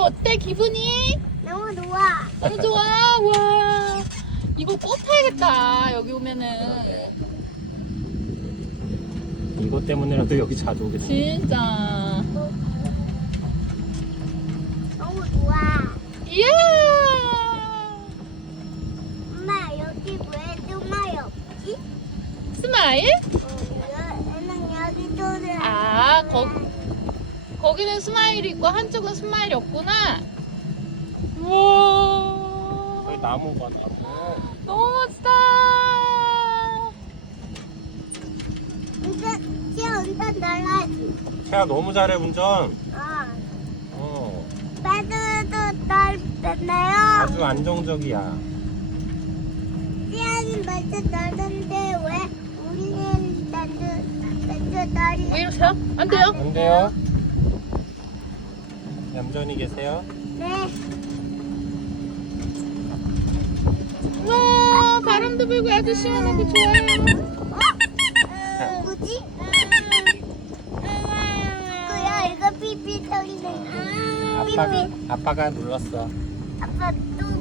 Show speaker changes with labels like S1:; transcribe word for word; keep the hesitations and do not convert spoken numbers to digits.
S1: 어때 기분이?
S2: 너무 좋아.
S1: 너무 좋아. 와 이거 꼭 타야겠다 여기 오면은.
S3: 이것 때문에라도 여기 자주 오겠어.
S1: 진짜.
S2: 너무 좋아.
S1: 이야.
S2: 엄마 여기 왜 정말 없지?
S1: 스마일?
S2: 어, 얘는 여기 도를.
S1: 아 거, 거기는 스마일이 있고 한쪽은 스마일이 없구나. 우와
S3: 여기 나무 봐, 나무.
S1: 너무 멋지다.
S2: 운전, 지금 운전 날라지.
S3: 태야 너무 잘해 운전.
S2: 어.
S3: 어,
S2: 배드도 날 뺐네요.
S3: 아주 안정적이야.
S2: 지안이 먼저 날던데 왜 우리는 먼저 먼저 날이?
S1: 왜 이러세요? 안 돼요?
S3: 안 돼요? 얌전히 계세요.
S2: 네.
S1: 와 바람도 불고 아주 시원하고 좋아요.
S2: 어? 뭐지? 그야 이거 삐삐 소리네.
S3: 아빠가 아빠가 눌렀어.
S2: 아빠 또